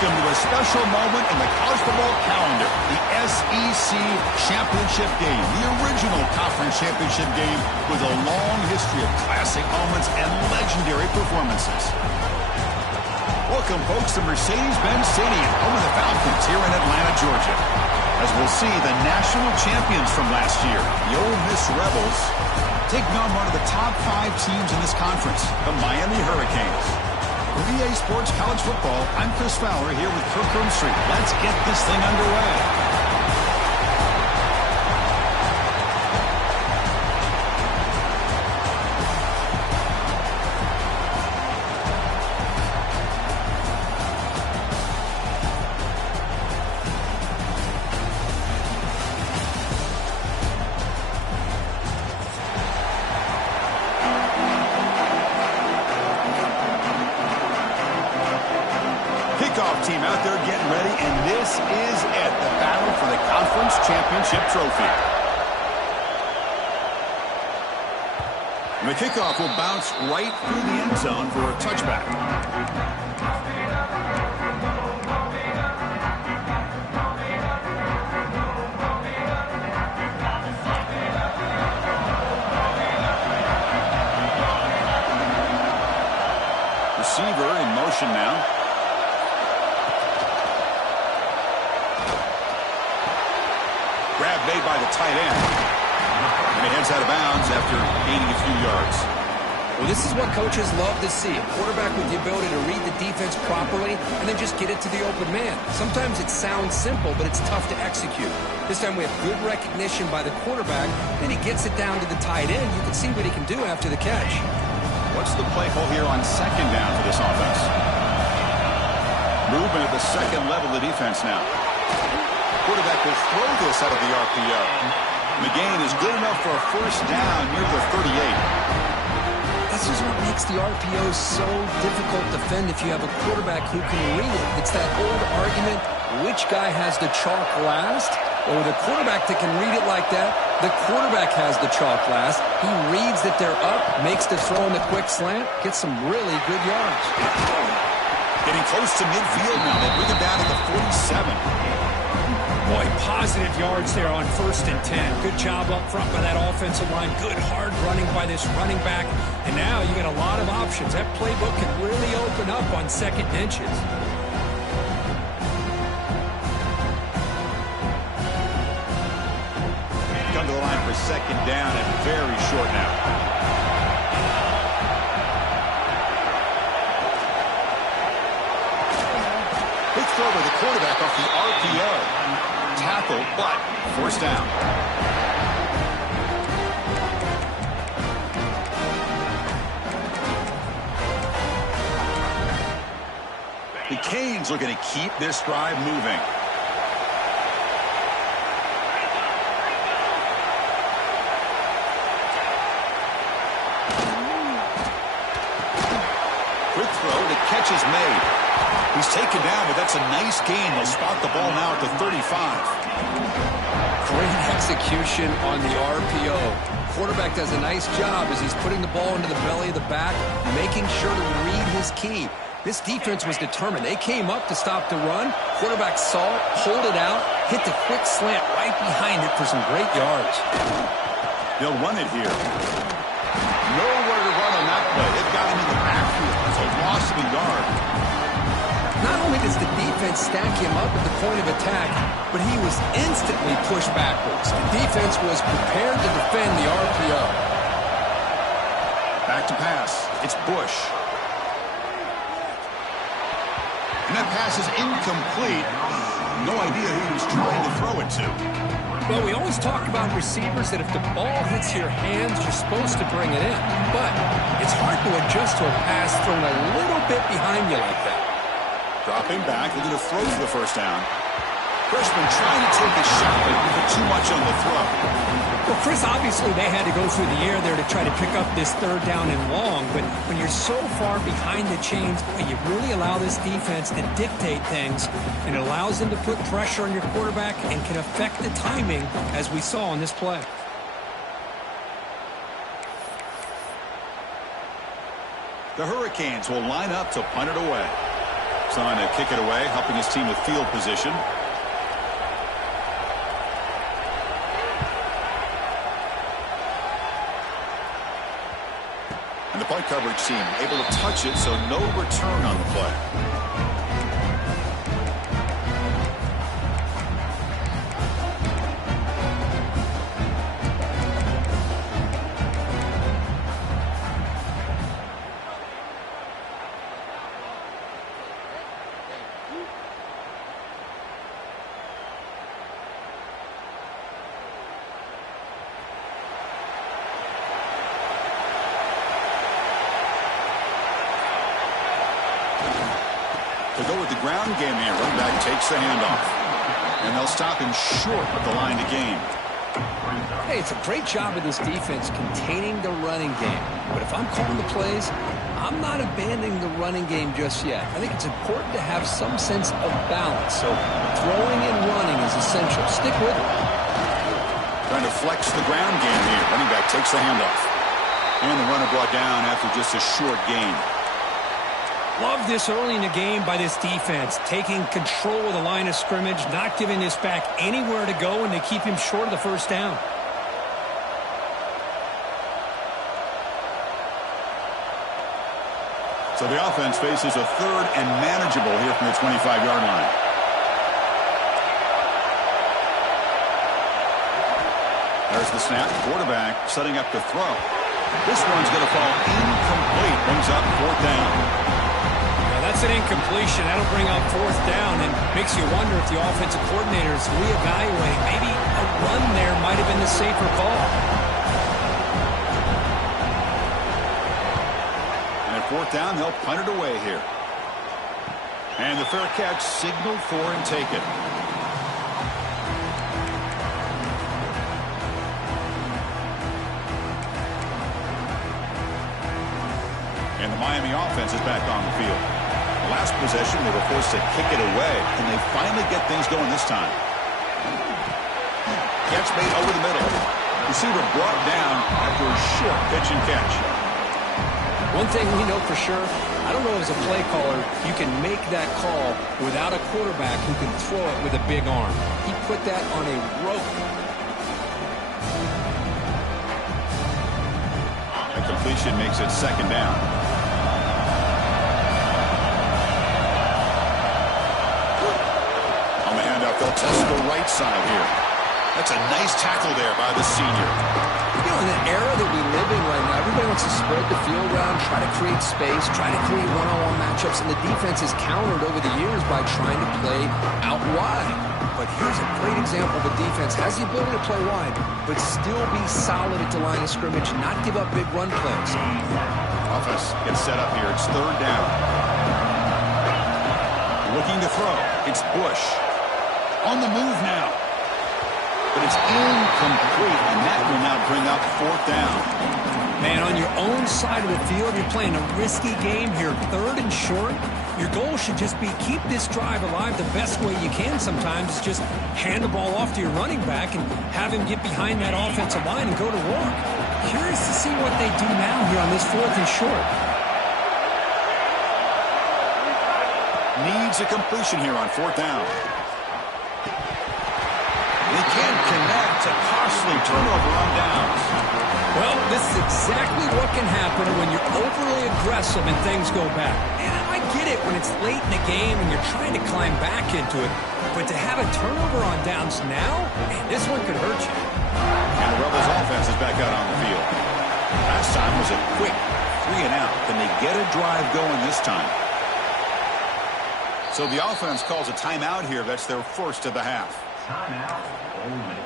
Welcome to a special moment in the college football calendar, the SEC Championship Game, the original conference championship game with a long history of classic moments and legendary performances. Welcome, folks, to Mercedes-Benz Stadium, home of the Falcons here in Atlanta, Georgia. As we'll see the national champions from last year, the Ole Miss Rebels, taking on one of the top 5 teams in this conference, the Miami Hurricanes. For EA Sports College Football, I'm Chris Fowler here with Kirk Street. Let's get this thing underway. Team out there getting ready, and this is it, the battle for the conference championship trophy. And the kickoff will bounce right through the end zone for a touchback. Receiver in motion now. Grab made by the tight end. And he heads out of bounds after gaining a few yards. Well, this is what coaches love to see. A quarterback with the ability to read the defense properly and then just get it to the open man. Sometimes it sounds simple, but it's tough to execute. This time we have good recognition by the quarterback. Then he gets it down to the tight end. You can see what he can do after the catch. What's the play call here on second down for this offense? Movement at the second level of the defense now. Quarterback will throw this out of the RPO. And the gain is good enough for a first down near the 38. This is what makes the RPO so difficult to defend if you have a quarterback who can read it. It's that old argument, which guy has the chalk last? Or the quarterback that can read it like that, the quarterback has the chalk last. He reads that they're up, makes the throw in the quick slant, gets some really good yards. Getting close to midfield now. They bring it down to the 47. Boy, positive yards there on 1st and 10. Good job up front by that offensive line. Good hard running by this running back. And now you got a lot of options. That playbook can really open up on second and inches. Come to the line for second down and very short now. Big throw by the quarterback off the RPO. Tackle, but first down. The Canes are going to keep this drive moving. Quick throw, the catch is made. He's taken down, but that's a nice gain. They'll spot the ball now at the 35. Great execution on the RPO. Quarterback does a nice job as he's putting the ball into the belly of the back, making sure to read his key. This defense was determined. They came up to stop the run. Quarterback saw it, pulled it out, hit the quick slant right behind it for some great yards. They'll run it here. Nowhere to run on that play. They've got him in the backfield. That's a loss of a yard. Not only does the defense stack him up at the point of attack, but he was instantly pushed backwards. The defense was prepared to defend the RPO. Back to pass. It's Bush. And that pass is incomplete. No idea who he was trying to throw it to. Well, we always talk about receivers that if the ball hits your hands, you're supposed to bring it in. But it's hard to adjust to a pass thrown a little bit behind you like that. Dropping back, looking to throw for the first down. Freshman trying to take a shot, but put too much on the throw. Well, Chris, obviously they had to go through the air there to try to pick up this third down and long, but when you're so far behind the chains, you really allow this defense to dictate things, and it allows them to put pressure on your quarterback and can affect the timing, as we saw on this play. The Hurricanes will line up to punt it away. Trying to kick it away, helping his team with field position. And the punt coverage team able to touch it, so no return on the play. To go with the ground game here, running back takes the handoff. And they'll stop him short of the line to gain. Hey, it's a great job of this defense containing the running game. But if I'm calling the plays, I'm not abandoning the running game just yet. I think it's important to have some sense of balance. So throwing and running is essential. Stick with it. Trying to flex the ground game here. Running back takes the handoff. And the runner brought down after just a short gain. Love this early in the game by this defense, taking control of the line of scrimmage, not giving this back anywhere to go, and they keep him short of the first down. So the offense faces a third and manageable here from the 25-yard line. There's the snap. Quarterback setting up to throw. This one's going to fall incomplete. Brings up fourth down. That's an incompletion. That'll bring up fourth down and makes you wonder if the offensive coordinator is reevaluating. Maybe a run there might have been the safer call. And at fourth down, they'll punt it away here. And the fair catch signaled for and taken. And the Miami offense is back on the field. Last possession, they were forced to kick it away, and they finally get things going this time. Catch made over the middle. Receiver brought down after a short pitch and catch. One thing we know for sure, I don't know as a play caller, you can make that call without a quarterback who can throw it with a big arm. He put that on a rope. A completion makes it second down. They'll test the right side here. That's a nice tackle there by the senior. You know, in the era that we live in right now, everybody wants to spread the field around, try to create space, try to create one-on-one matchups, and the defense is countered over the years by trying to play out wide. But here's a great example of a defense has the ability to play wide, but still be solid at the line of scrimmage, not give up big run plays. Offense gets set up here. It's third down. Looking to throw. It's Bush. On the move now. But it's incomplete, and that will now bring up fourth down. Man, on your own side of the field, you're playing a risky game here. Third and short. Your goal should just be keep this drive alive the best way you can sometimes. Is just hand the ball off to your running back and have him get behind that offensive line and go to work. Curious to see what they do now here on this fourth and short. Needs a completion here on fourth down. They can't connect. A costly turnover on downs. Well, this is exactly what can happen when you're overly aggressive and things go bad. And I get it when it's late in the game and you're trying to climb back into it. But to have a turnover on downs now, man, this one could hurt you. And the Rebels offense is back out on the field. Last time was a quick 3 and out. Can they get a drive going this time? So the offense calls a timeout here. That's their first of the half. Timeout only.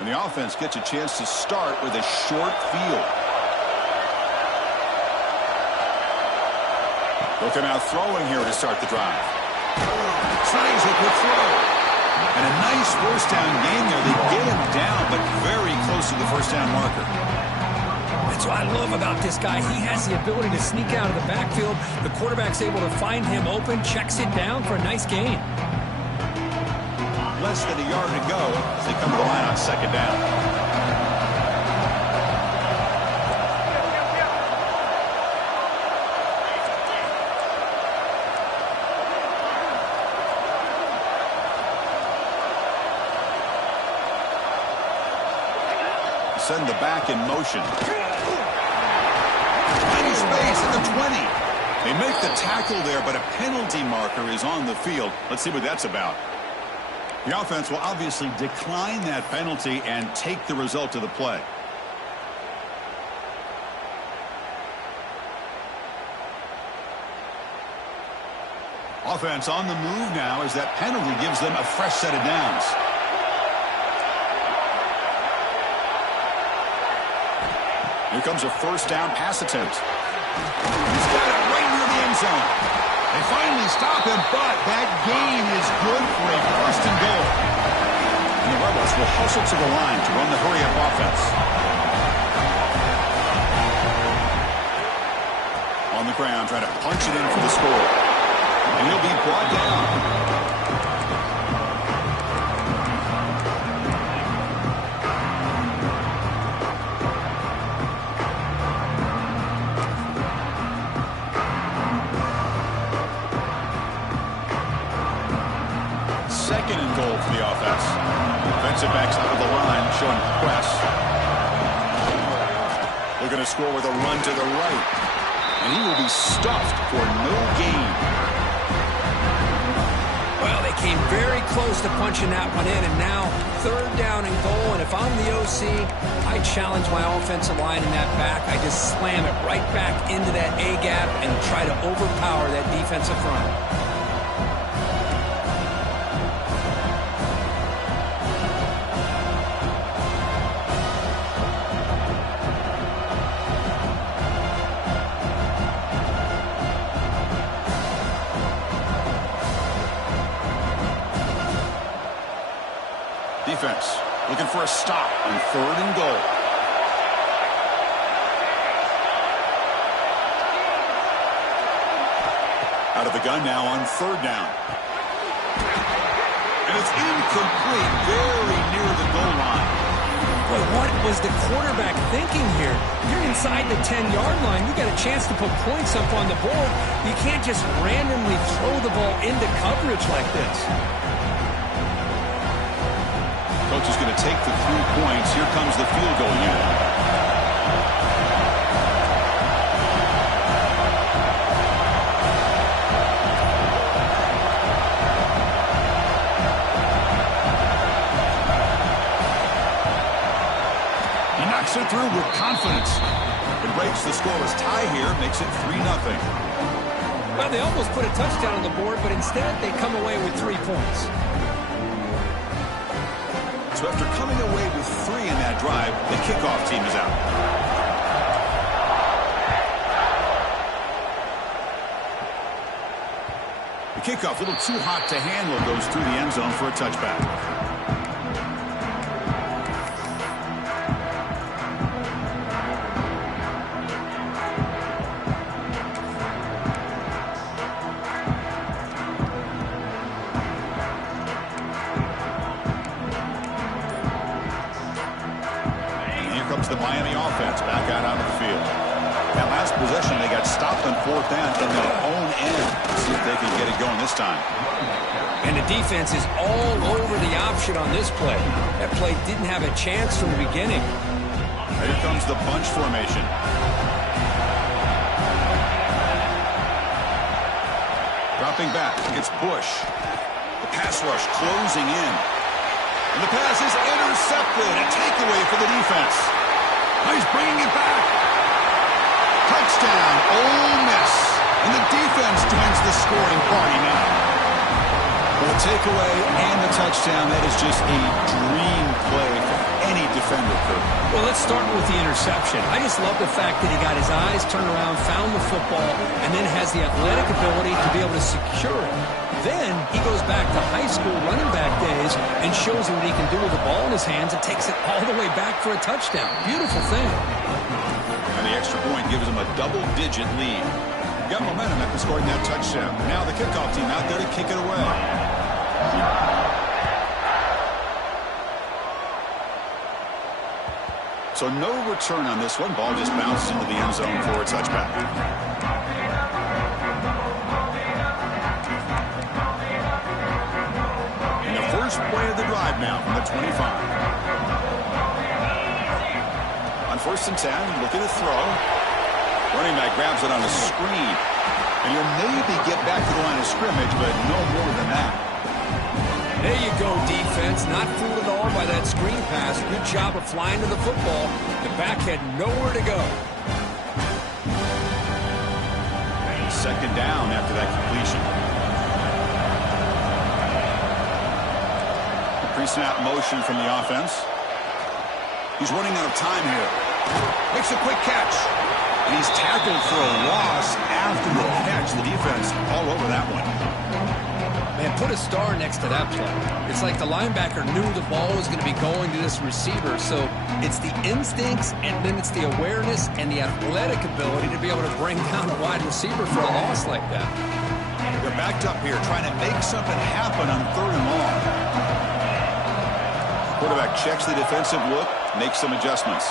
And the offense gets a chance to start with a short field. Looking out throwing here to start the drive. Tries a quick throw. And a nice first down gain there. They get him down, but very close to the first down marker. That's what I love about this guy. He has the ability to sneak out of the backfield. The quarterback's able to find him open, checks it down for a nice gain. Less than a yard to go as they come to the line on second down. Send the back in motion. Finding space at the 20. They make the tackle there, but a penalty marker is on the field. Let's see what that's about. The offense will obviously decline that penalty and take the result of the play. Offense on the move now as that penalty gives them a fresh set of downs. Here comes a first down pass attempt. He's got it right near the end zone. They finally stop him, but that gain is good for a first and goal. And the Rebels will hustle to the line to run the hurry-up offense. On the ground, trying to punch it in for the score. And he'll be brought down. Second and goal for the offense. Defensive backs out of the line, showing press. They're going to score with a run to the right. And he will be stuffed for no gain. Well, they came very close to punching that one in, and now third down and goal. And if I'm the OC, I challenge my offensive line in that back. I just slam it right back into that A-gap and try to overpower that defensive front. Defense looking for a stop on third and goal. Out of the gun now on third down. And it's incomplete, very near the goal line. Boy, what was the quarterback thinking here? You're inside the 10-yard line. You got a chance to put points up on the board. You can't just randomly throw the ball into coverage like this. Coach is going to take the 3 points. Here comes the field goal unit. He knocks it through with confidence. It breaks the scoreless tie here, makes it 3-0. Well, they almost put a touchdown on the board, but instead they come away with 3 points. So after coming away with 3 in that drive, the kickoff team is out. The kickoff, a little too hot to handle, goes through the end zone for a touchback. The Miami offense back out onto the field. That last possession, they got stopped on fourth down in their own end. Let's see if they can get it going this time. And the defense is all over the option on this play. That play didn't have a chance from the beginning. Here comes the bunch formation. Dropping back, it's Bush. The pass rush closing in. And the pass is intercepted. A takeaway for the defense. He's bringing it back. Touchdown, Ole Miss. And the defense joins the scoring party now. Well, the takeaway and the touchdown, that is just a dream play for any defender, Kurt. Well, let's start with the interception. I just love the fact that he got his eyes turned around, found the football, and then has the athletic ability to be able to secure it. Then he goes back to high school running back days and shows him what he can do with the ball in his hands and takes it all the way back for a touchdown. Beautiful thing. And the extra point gives him a double-digit lead. Got momentum after scoring that touchdown. Now the kickoff team out there to kick it away. So no return on this one. Ball just bounces into the end zone for a touchback. And the first play of the drive now from the 25. first and 10, looking to throw. Running back grabs it on a screen. And you'll maybe get back to the line of scrimmage, but no more than that. There you go, defense. Not fooled at all by that screen pass. Good job of flying to the football. The back had nowhere to go. Second down after that completion. Pre-snap motion from the offense. He's running out of time here. Makes a quick catch. And he's tackled for a loss after the catch. The defense all over that one. Man, put a star next to that play. It's like the linebacker knew the ball was going to be going to this receiver. So it's the instincts, and then it's the awareness and the athletic ability to be able to bring down a wide receiver for a loss like that. They're backed up here trying to make something happen on 3rd and long. Quarterback checks the defensive look, makes some adjustments.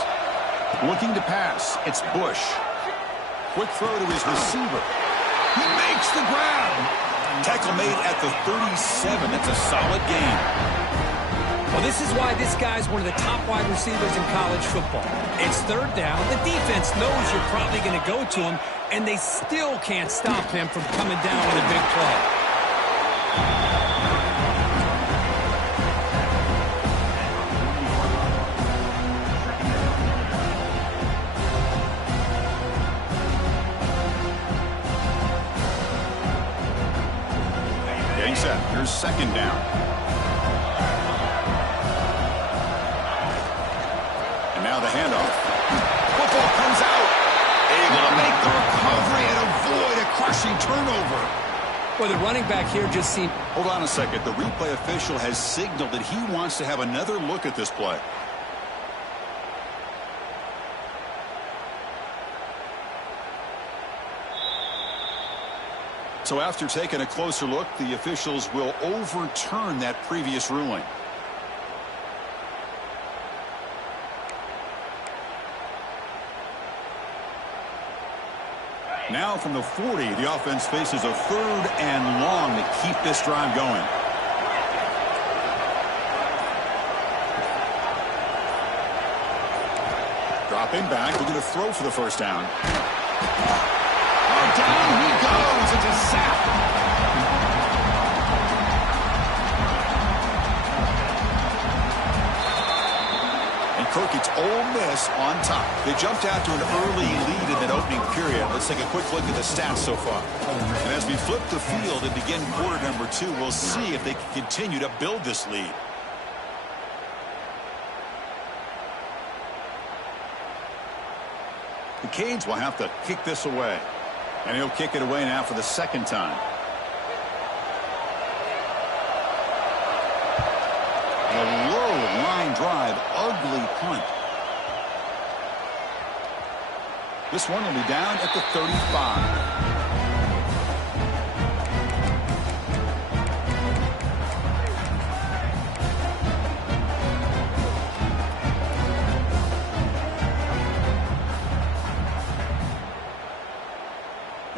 Looking to pass, it's Bush. Quick throw to his receiver. He makes the grab. Tackle made at the 37. That's a solid gain. Well, this is why this guy's one of the top wide receivers in college football. It's 3rd down. The defense knows you're probably going to go to him, and they still can't stop him from coming down with a big play. Getting set. Here's 2nd down. And now the handoff. Football comes out. Able to make the recovery and avoid a crushing turnover. Well, the running back here just seemed... Hold on a second. The replay official has signaled that he wants to have another look at this play. So after taking a closer look, the officials will overturn that previous ruling. Now from the 40, the offense faces a 3rd and long to keep this drive going. Dropping back, looking to throw for the first down. Down he goes. It's a sack. And Kirk, it's Ole Miss on top. They jumped out to an early lead in that opening period. Let's take a quick look at the stats so far. And as we flip the field and begin quarter number 2, we'll see if they can continue to build this lead. The Canes will have to kick this away. And he'll kick it away now for the 2nd time. A low line drive, ugly punt. This one will be down at the 35.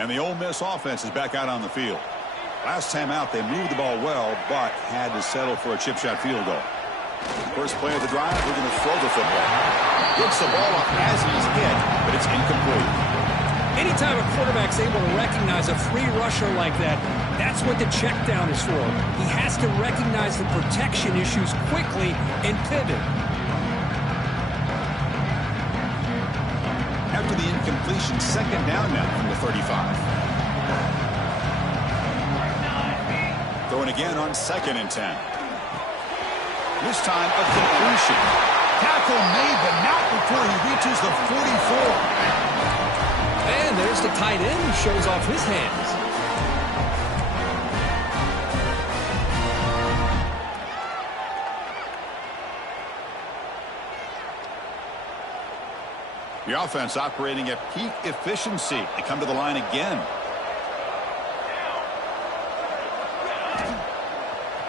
And the Ole Miss offense is back out on the field. Last time out, they moved the ball well, but had to settle for a chip shot field goal. First play of the drive, we're going to throw the football. Gets the ball up as he's hit, but it's incomplete. Anytime a quarterback's able to recognize a free rusher like that, that's what the check down is for. He has to recognize the protection issues quickly and pivot. After the incompletion, 2nd down now from the 35. Throwing again on 2nd and 10. This time a completion. Tackle made, but not before he reaches the 44. And there's the tight end who shows off his hands. The offense operating at peak efficiency. They come to the line again.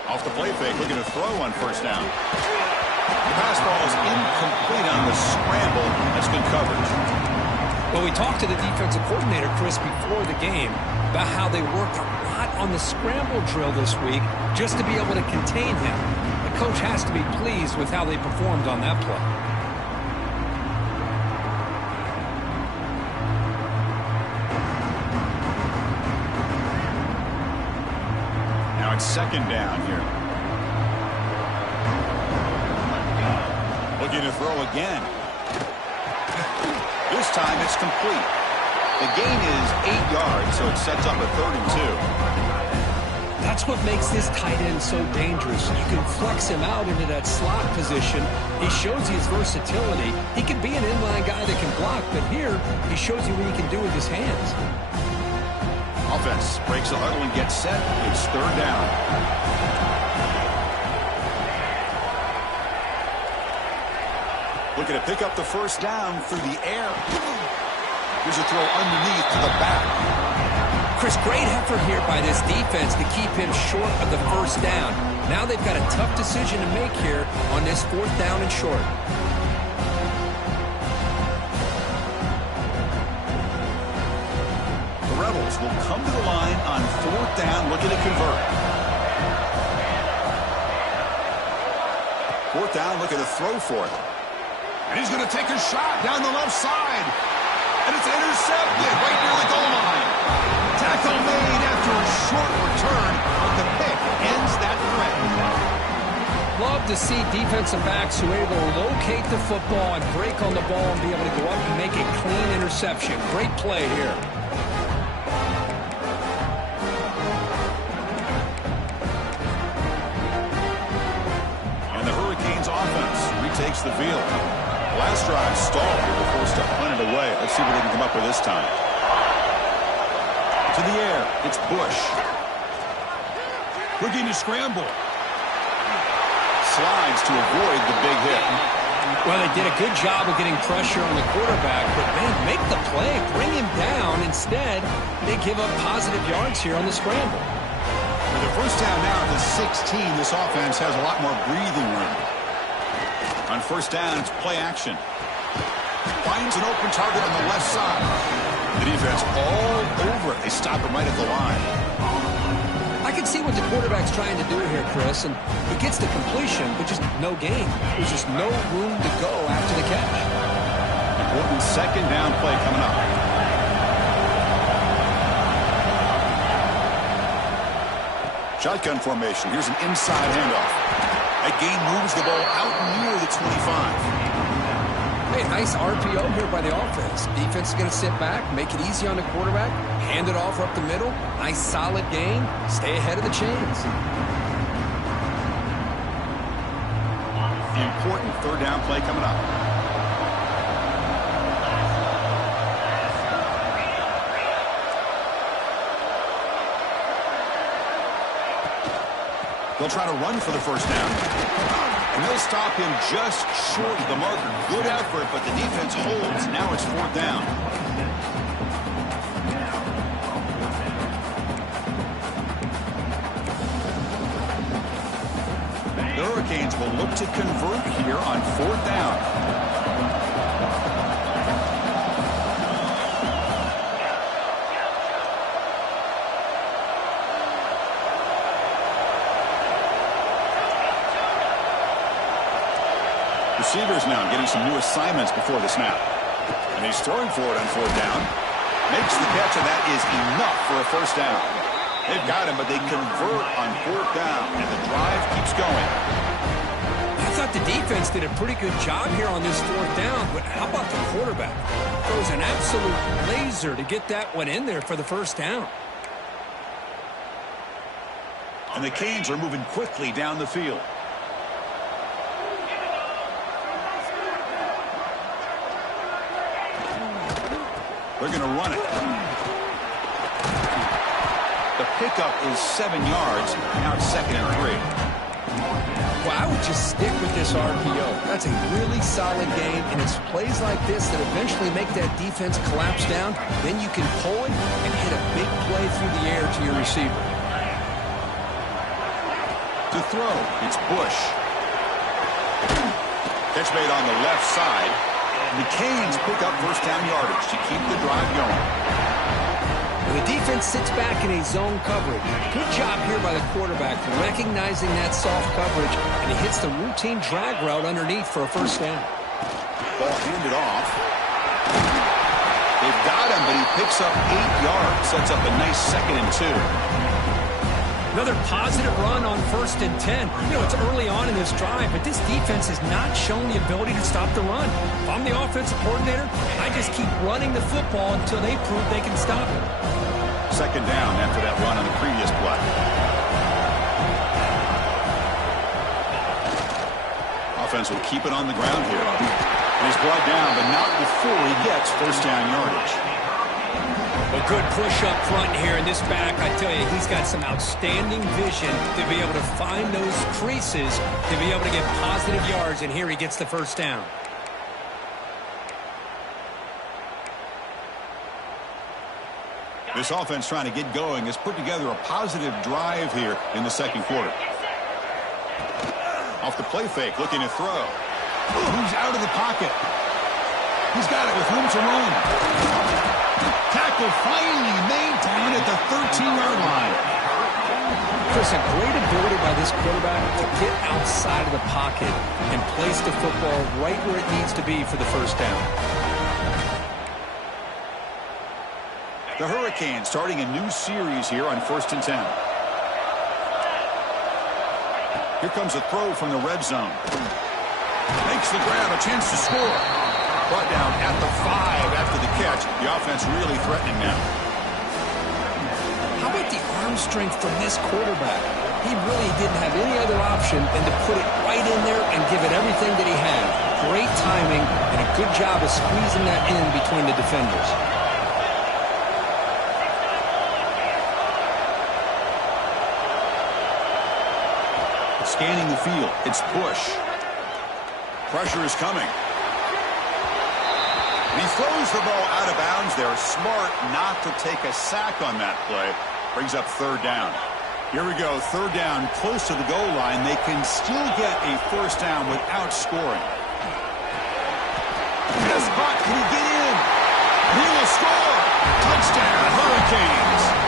Off the play fake, looking to throw on 1st down. The pass ball is incomplete on the scramble. That's good coverage. Well, we talked to the defensive coordinator, Chris, before the game about how they worked a lot on the scramble drill this week just to be able to contain him. The coach has to be pleased with how they performed on that play. Now it's second down here. Looking to throw again. This time it's complete. The gain is 8 yards, so it sets up a 3rd and 2. That's what makes this tight end so dangerous. You can flex him out into that slot position. He shows his versatility. He can be an inline guy that can block, but here he shows you what he can do with his hands. Offense breaks the huddle and gets set. It's 3rd down. Looking to pick up the first down through the air. Here's a throw underneath to the back. Chris, great effort here by this defense to keep him short of the first down. Now they've got a tough decision to make here on this 4th down and short. The Rebels will come to the line on 4th down, looking to convert. 4th down, looking to throw for it. And he's going to take a shot down the left side. And it's intercepted right near the goal line. Tackle made after a short return, but the pick ends that threat. Love to see defensive backs who are able to locate the football and break on the ball and be able to go up and make a clean interception. Great play here. And the Hurricanes offense retakes the field. Last drive stalled. They were forced to punt it away. Let's see what they can come up with this time. To the air. It's Bush. Looking to scramble. Slides to avoid the big hit. Well, they did a good job of getting pressure on the quarterback, but, man, make the play. Bring him down. Instead, they give up positive yards here on the scramble. With a first down now at the 16, this offense has a lot more breathing room. On first down, it's play action. Finds an open target on the left side. The defense all over it. They stop him right at the line. I can see what the quarterback's trying to do here, Chris, and he gets the completion, but just no gain. There's just no room to go after the catch. Important second down play coming up. Shotgun formation. Here's an inside handoff. That gain moves the ball out near the 25. Hey, nice RPO here by the offense. Defense is going to sit back, make it easy on the quarterback, hand it off up the middle. Nice solid gain. Stay ahead of the chains. The important 3rd down play coming up. They'll try to run for the first down. And they'll stop him just short of the marker. Good effort, but the defense holds. Now it's 4th down. The Hurricanes will look to convert here on 4th down. Receivers now getting some new assignments before the snap. And he's throwing for it on 4th down. Makes the catch, and that is enough for a first down. They've got him, but they convert on 4th down, and the drive keeps going. I thought the defense did a pretty good job here on this 4th down, but how about the quarterback? Throws an absolute laser to get that one in there for the first down. And the Canes are moving quickly down the field. They're going to run it. The pickup is 7 yards. Now it's 2nd and 3. Well, I would just stick with this RPO. That's a really solid game, and it's plays like this that eventually make that defense collapse down. Then you can pull it and hit a big play through the air to your receiver. To throw, it's Bush. Catch made on the left side. The Canes pick up first down yardage to keep the drive going. And the defense sits back in a zone coverage. Good job here by the quarterback recognizing that soft coverage, and he hits the routine drag route underneath for a first down. Ball handed off. They've got him, but he picks up 8 yards. Sets up a nice 2nd and 2. Another positive run on 1st and 10. You know, it's early on in this drive, but this defense has not shown the ability to stop the run. If I'm the offensive coordinator, I just keep running the football until they prove they can stop it. 2nd down after that run on the previous play. Offense will keep it on the ground here. And he's brought down, but not before he gets 1st down yardage. A good push up front here, and this back, I tell you, he's got some outstanding vision to be able to find those creases, to be able to get positive yards, and here he gets the 1st down. This offense trying to get going has put together a positive drive here in the 2nd quarter. Off the play fake, looking to throw. Who's out of the pocket? He's got it with room to run. Tackle finally made down at the 13-yard line. Chris, a great ability by this quarterback to get outside of the pocket and place the football right where it needs to be for the 1st down. The Hurricanes starting a new series here on 1st and 10. Here comes a throw from the red zone. Makes the grab, a chance to score. Brought down at the 5 after the catch. The offense really threatening now. How about the arm strength from this quarterback? He really didn't have any other option than to put it right in there and give it everything that he had. Great timing and a good job of squeezing that in between the defenders. Scanning the field. It's push. Pressure is coming. And he throws the ball out of bounds there. Smart not to take a sack on that play. Brings up 3rd down. Here we go. 3rd down, close to the goal line. They can still get a 1st down without scoring. This puck, can he get in? He will score. Touchdown, Hurricanes.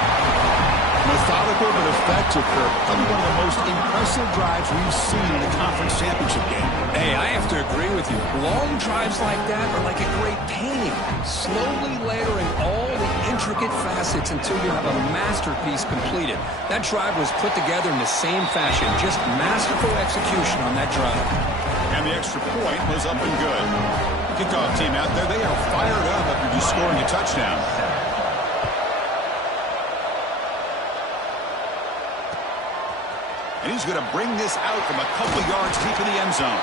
Methodical but effective, Kirk. Probably one of the most impressive drives we've seen in a conference championship game. Hey, I have to agree with you. Long drives like that are like a great painting. Slowly layering all the intricate facets until you have a masterpiece completed. That drive was put together in the same fashion. Just masterful execution on that drive. And the extra point was up and good. Kickoff team out there, they are fired up after just scoring a touchdown. And he's going to bring this out from a couple yards deep in the end zone.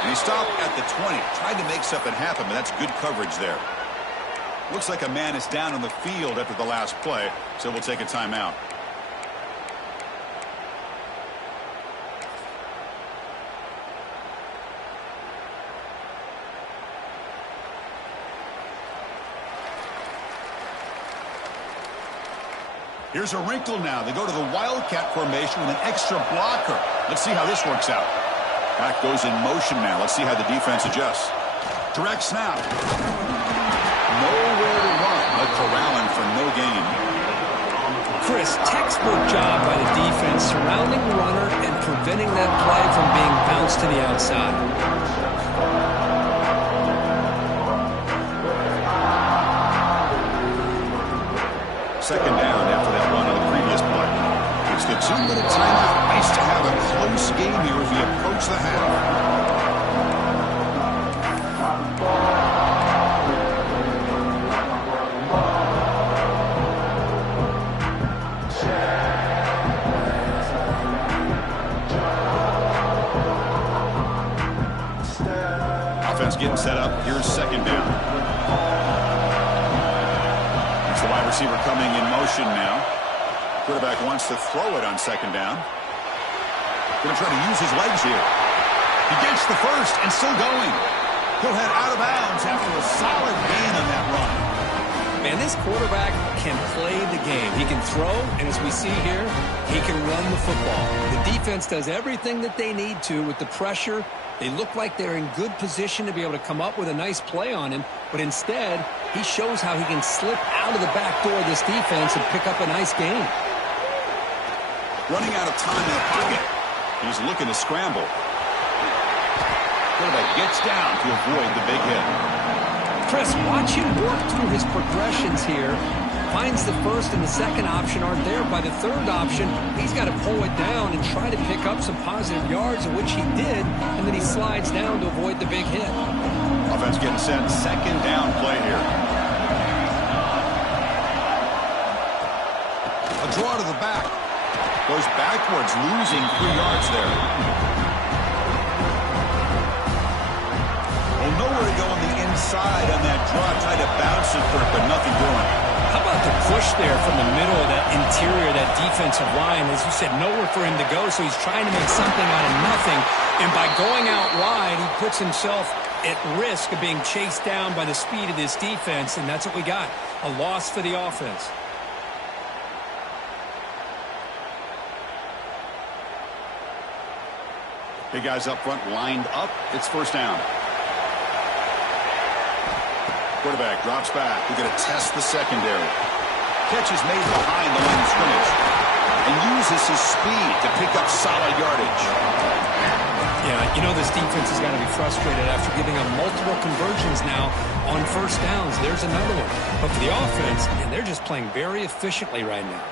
And he stopped at the 20. Tried to make something happen, but that's good coverage there. Looks like a man is down on the field after the last play, so we'll take a timeout. Here's a wrinkle now. They go to the Wildcat formation with an extra blocker. Let's see how this works out. Back goes in motion now. Let's see how the defense adjusts. Direct snap. Nowhere to run, but corralling for no gain. Chris, textbook job by the defense surrounding the runner and preventing that play from being bounced to the outside. 2nd down after that run on the previous play. It's the 2-minute timeout. Nice to have a close game here as we approach the half. Offense getting set up. Here's 2nd down. The wide receiver coming in motion now. Quarterback wants to throw it on 2nd down. Going to try to use his legs here. He gets the 1st and still going. He'll head out of bounds after a solid gain on that run. Man, this quarterback can play the game. He can throw, and as we see here, he can run the football. The defense does everything that they need to with the pressure. They look like they're in good position to be able to come up with a nice play on him, but instead, he shows how he can slip out of the back door of this defense and pick up a nice gain. Running out of time in the pocket. He's looking to scramble. Quarterback gets down to avoid the big hit. Chris, watch him work through his progressions here. Finds the first and the second option aren't there. By the third option, he's got to pull it down and try to pick up some positive yards, of which he did, and then he slides down to avoid the big hit. Offense getting set. Second down play here. A draw to the back. Goes backwards, losing 3 yards there. Well, nowhere to go on the inside on that draw. Tried to bounce it for it, but nothing doing. How about the push there from the middle of that interior, that defensive line? As you said, nowhere for him to go, so he's trying to make something out of nothing. And by going out wide, he puts himself at risk of being chased down by the speed of this defense, and that's what we got, a loss for the offense. Big guys up front lined up. It's first down. Quarterback drops back. We're going to test the secondary. Catch is made behind the line of scrimmage and uses his speed to pick up solid yardage. Yeah, you know this defense has got to be frustrated after giving up multiple conversions now on first downs. There's another one. But for the offense, and they're just playing very efficiently right now.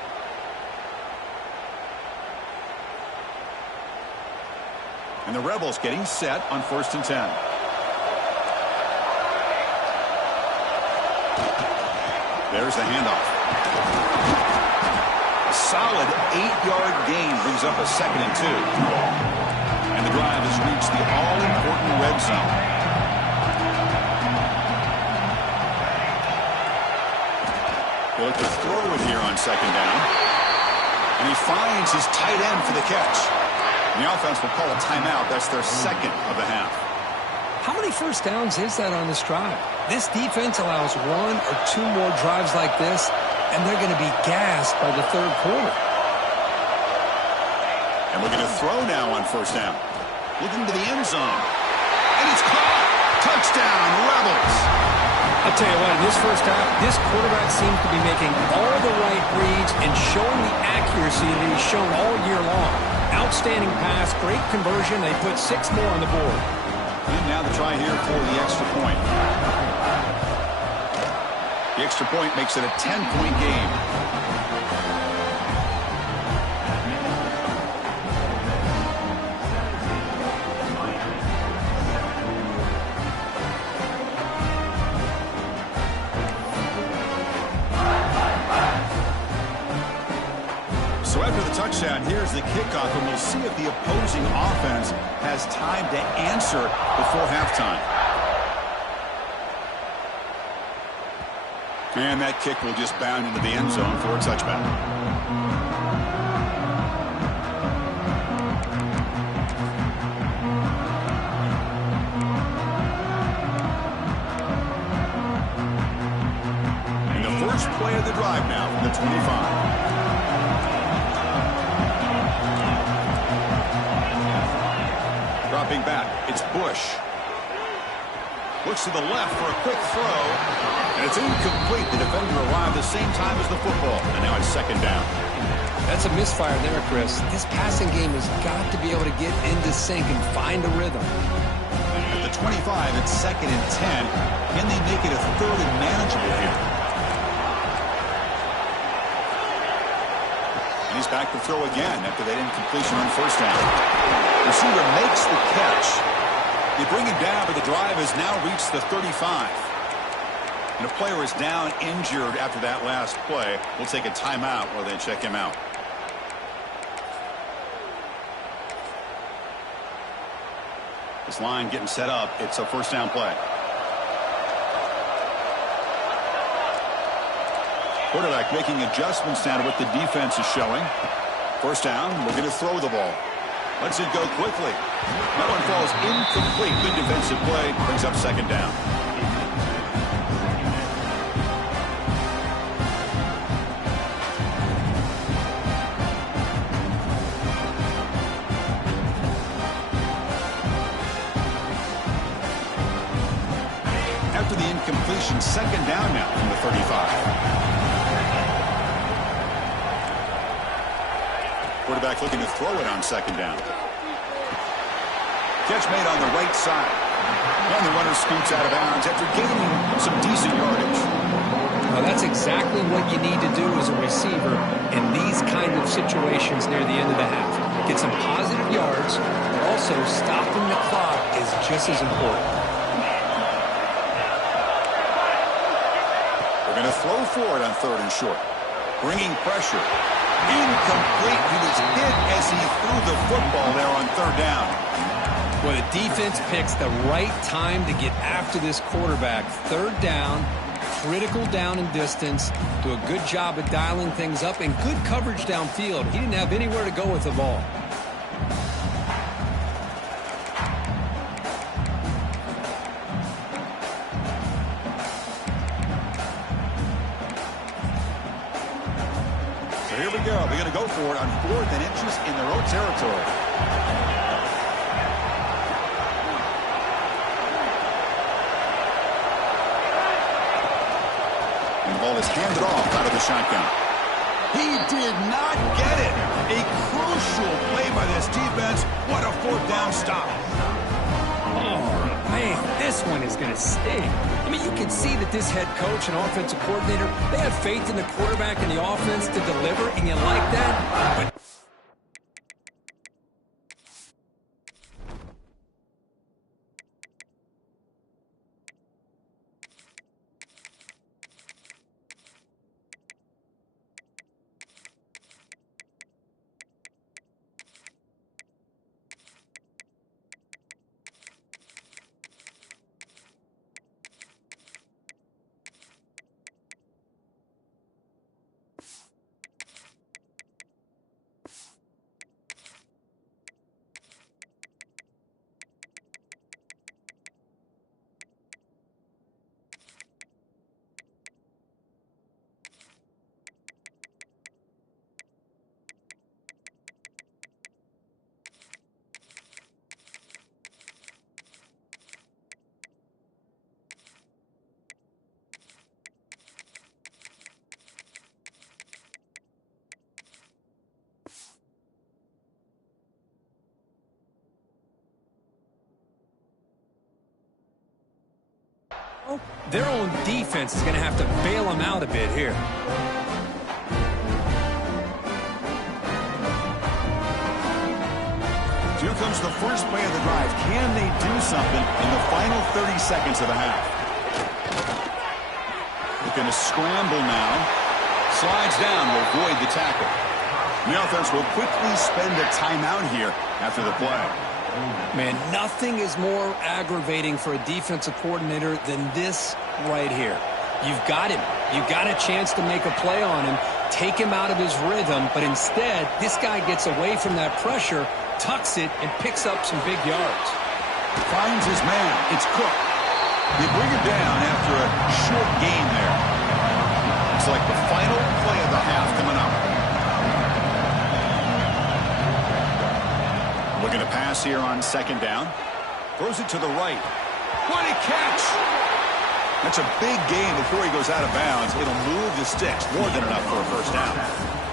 And the Rebels getting set on 1st and 10. There's the handoff. A solid 8-yard gain brings up a 2nd and 2. And the drive has reached the all-important red zone. They look to throw it here on 2nd down. And he finds his tight end for the catch. And the offense will call a timeout. That's their 2nd of the half. How many first downs is that on this drive? This defense allows 1 or 2 more drives like this, and they're going to be gassed by the third quarter. And we're going to throw now on 1st down. Looking to the end zone. And it's caught. Touchdown, Rebels. I'll tell you what, in this first half, this quarterback seems to be making all the right reads and showing the accuracy that he's shown all year long. Outstanding pass, great conversion. They put 6 more on the board. And now the try here for the extra point. The extra point makes it a 10-point game. So after the touchdown, here's the kickoff, and we'll see if the opposing offense has time to answer before halftime. And that kick will just bound into the end zone for a touchback. And the first play of the drive now from the 25. Dropping back, it's Bush. Looks to the left for a quick throw, and it's incomplete. The defender arrived the same time as the football, and now it's 2nd down. That's a misfire there, Chris. This passing game has got to be able to get into sync and find a rhythm. At the 25, it's 2nd and 10. Can they make it a 3rd and manageable here? And he's back to throw again after that incompletion on 1st down. Receiver makes the catch. They bring him down, but the drive has now reached the 35. And a player is down injured after that last play. We'll take a timeout while they check him out. This line getting set up. It's a 1st down play. Quarterback making adjustments now to what the defense is showing. 1st down, we're going to throw the ball. Lets it go quickly. That one falls incomplete. Good defensive play. Brings up 2nd down. After the incompletion, 2nd down now from the 35. Quarterback looking to throw it on 2nd down. Catch made on the right side. And the runner scoots out of bounds after gaining some decent yardage. Well, that's exactly what you need to do as a receiver in these kind of situations near the end of the half. Get some positive yards, but also stopping the clock is just as important. They're going to throw for it on 3rd and short. Bringing pressure. Incomplete. He was hit as he threw the football there on 3rd down. Well, the defense picks the right time to get after this quarterback. 3rd down, critical down and distance. Do a good job of dialing things up and good coverage downfield. He didn't have anywhere to go with the ball. So here we go. They're going to go for it on 4th and inches in their own territory. The ball is handed off out of the shotgun. He did not get it. A crucial play by this defense. What a 4th down stop. Oh, man, this one is going to sting. I mean, you can see that this head coach and offensive coordinator, they have faith in the quarterback and the offense to deliver, and you like that. But their own defense is going to have to bail them out a bit here. Here comes the first play of the drive. Can they do something in the final 30 seconds of the half? Looking to scramble now. Slides down to avoid the tackle. The offense will quickly spend a timeout here after the play. Man, nothing is more aggravating for a defensive coordinator than this right here. You've got him. You've got a chance to make a play on him, take him out of his rhythm, but instead, this guy gets away from that pressure, tucks it, and picks up some big yards. Finds his man. It's Cook. They bring him down after a short gain there. It's like the final play of the half coming up. Looking to pass here on 2nd down. Throws it to the right. What a catch! That's a big gain before he goes out of bounds. It'll move the sticks more than enough for a 1st down.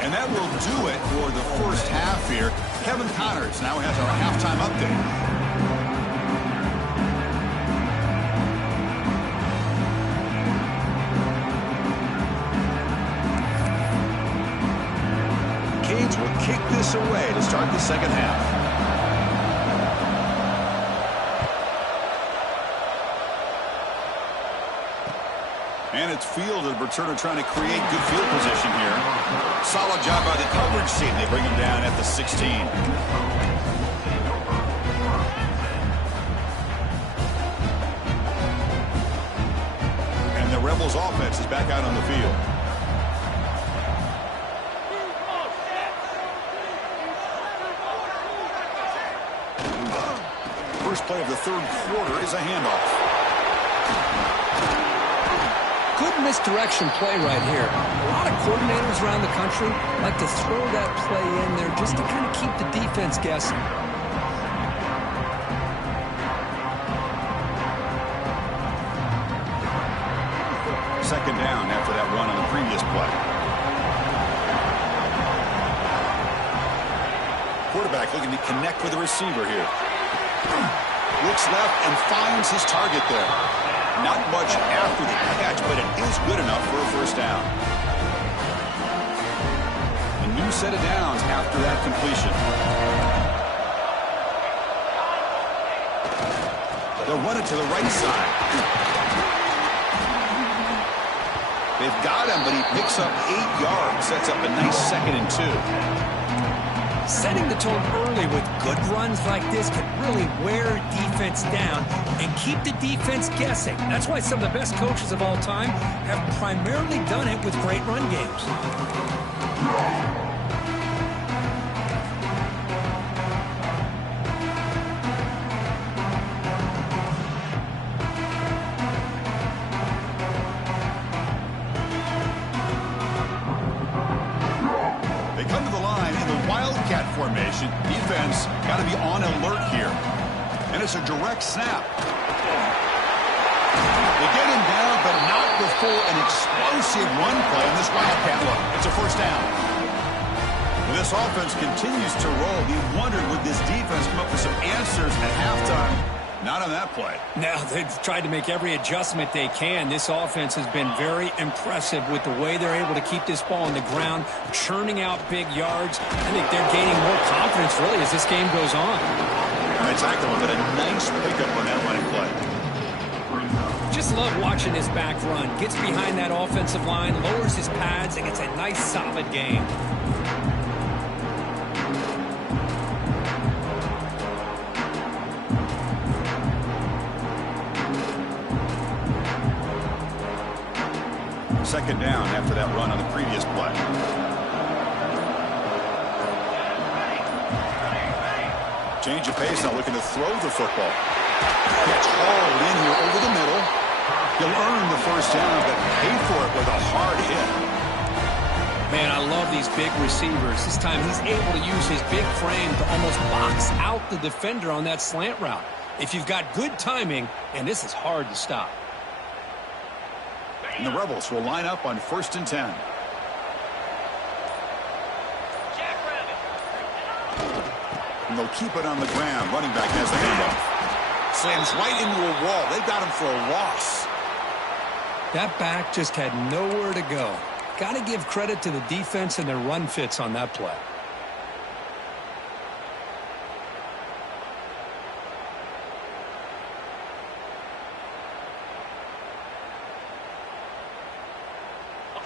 And that will do it for the first half here. Kevin Connors now has our halftime update. Canes will kick this away to start the 2nd half. And it's fielded. Returner trying to create good field position here. Solid job by the coverage team. They bring him down at the 16. And the Rebels offense is back out on the field. First play of the 3rd quarter is a handoff. Good misdirection play right here. A lot of coordinators around the country like to throw that play in there just to kind of keep the defense guessing. Second down after that run on the previous play. Quarterback looking to connect with the receiver here. Looks left and finds his target there. Not much after the catch, but it is good enough for a first down. A new set of downs after that completion. They'll run it to the right side. They've got him, but he picks up 8 yards. Sets up a nice 2nd and 2. Setting the tone early with good runs like this can really wear a defense down and keep the defense guessing. That's why some of the best coaches of all time have primarily done it with great run games. Formation. Defense got to be on alert here. And it's a direct snap. They get him down, but not before an explosive run play on this Wildcat look. It's a first down. When this offense continues to roll, we wondered would this defense come up with some answers at halftime. Not on that play. Now, they've tried to make every adjustment they can. This offense has been very impressive with the way they're able to keep this ball on the ground, churning out big yards. I think they're gaining more confidence, really, as this game goes on. That's excellent, but a nice pickup on that running play. Just love watching this back run. Gets behind that offensive line, lowers his pads, and gets a nice, solid game. Second down after that run on the previous play. Change of pace, now looking to throw the football. Gets hauled in here over the middle. He'll earn the first down, but pay for it with a hard hit. Man, I love these big receivers. This time he's able to use his big frame to almost box out the defender on that slant route. If you've got good timing, and this is hard to stop. And the Rebels will line up on 1st and 10. And they'll keep it on the ground. Running back has the handoff. Slams right into a wall. They got him for a loss. That back just had nowhere to go. Got to give credit to the defense and their run fits on that play.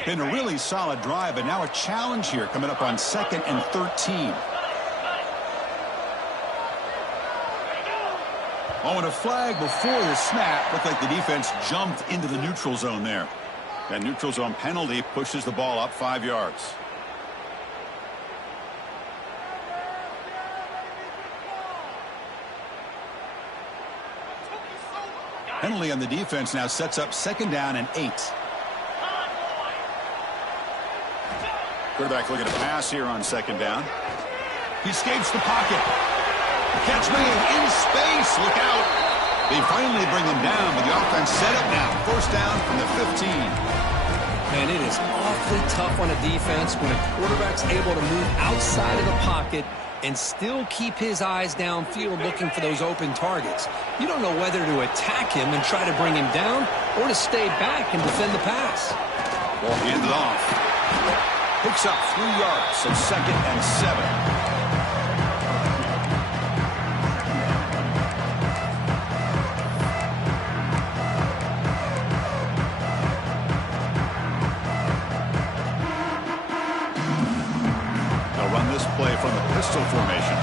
Been a really solid drive, but now a challenge here coming up on 2nd and 13. Oh, and a flag before the snap. Looked like the defense jumped into the neutral zone there. That neutral zone penalty pushes the ball up 5 yards. Penalty on the defense now sets up 2nd down and 8. Quarterback looking to pass here on 2nd down. He escapes the pocket. Catch made in space. Look out. They finally bring him down, but the offense set up now. First down from the 15. Man, it is awfully tough on a defense when a quarterback's able to move outside of the pocket and still keep his eyes downfield looking for those open targets. You don't know whether to attack him and try to bring him down or to stay back and defend the pass. Ball handed off. Picks up 3 yards, so 2nd and 7. They'll run this play from the pistol formation.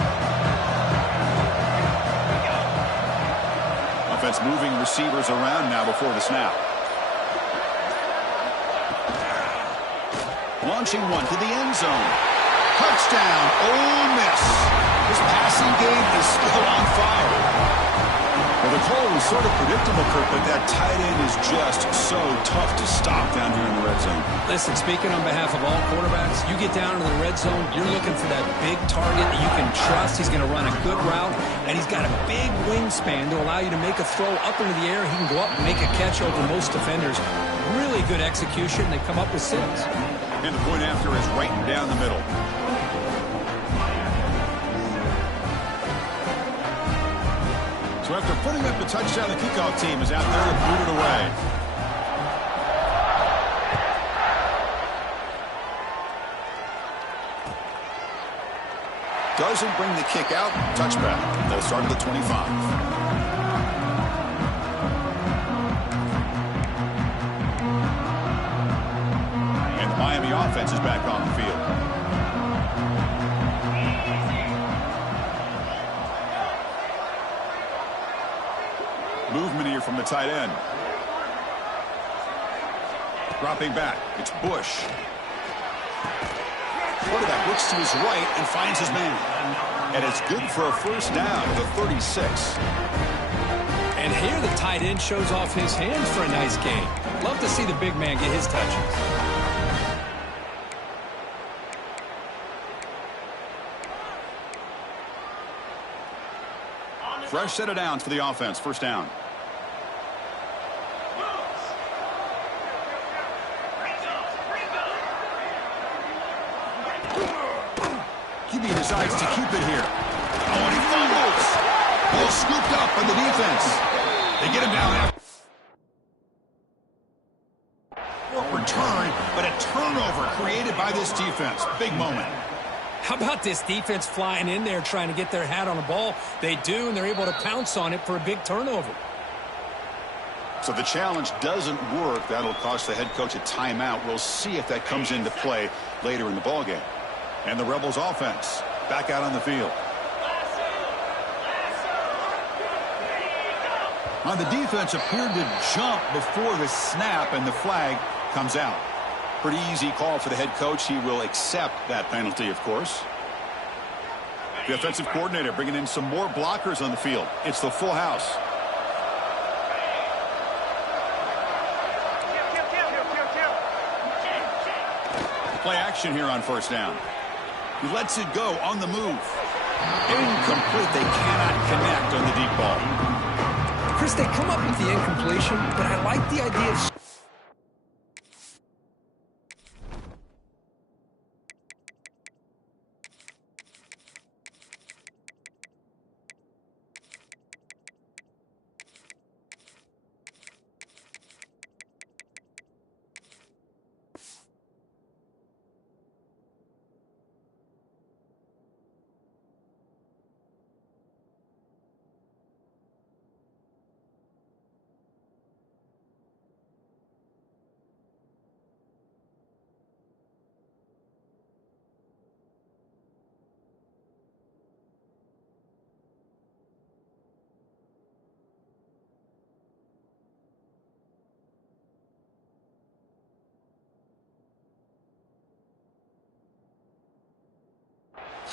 Offense moving receivers around now before the snap. Launching one to the end zone. Touchdown, Ole Miss. His passing game is still on fire. Well, the call was sort of predictable, Kirk, but that tight end is just so tough to stop down here in the red zone. Listen, speaking on behalf of all quarterbacks, you get down into the red zone, you're looking for that big target that you can trust. He's going to run a good route, and he's got a big wingspan to allow you to make a throw up into the air. He can go up and make a catch over most defenders. Really good execution. They come up with 6. And the point after is right down the middle. So after putting up the touchdown, the kickoff team is out there to boot it away. Doesn't bring the kick out. Touchback. They'll start at the 25. And the Miami offense is back on the field. Movement here from the tight end. Dropping back. It's Bush. Quarterback looks to his right and finds his man. And it's good for a first down at the 36. And here the tight end shows off his hands for a nice game. Love to see the big man get his touches. Fresh set of downs for the offense. First down. QB decides to keep it here. Oh, and he fumbles. Ball scooped up by the defense. They get him down after. Return, but a turnover created by this defense. Big moment. How about this defense flying in there trying to get their hat on the ball? They do, and they're able to pounce on it for a big turnover. So the challenge doesn't work. That'll cost the head coach a timeout. We'll see if that comes into play later in the ballgame. And the Rebels offense back out on the field. Now the defense appeared to jump before the snap, and the flag comes out. Pretty easy call for the head coach. He will accept that penalty, of course. The offensive coordinator bringing in some more blockers on the field. It's the full house. Play action here on first down. He lets it go on the move. Incomplete. They cannot connect on the deep ball. Chris, they come up with the incompletion, but I like the idea of...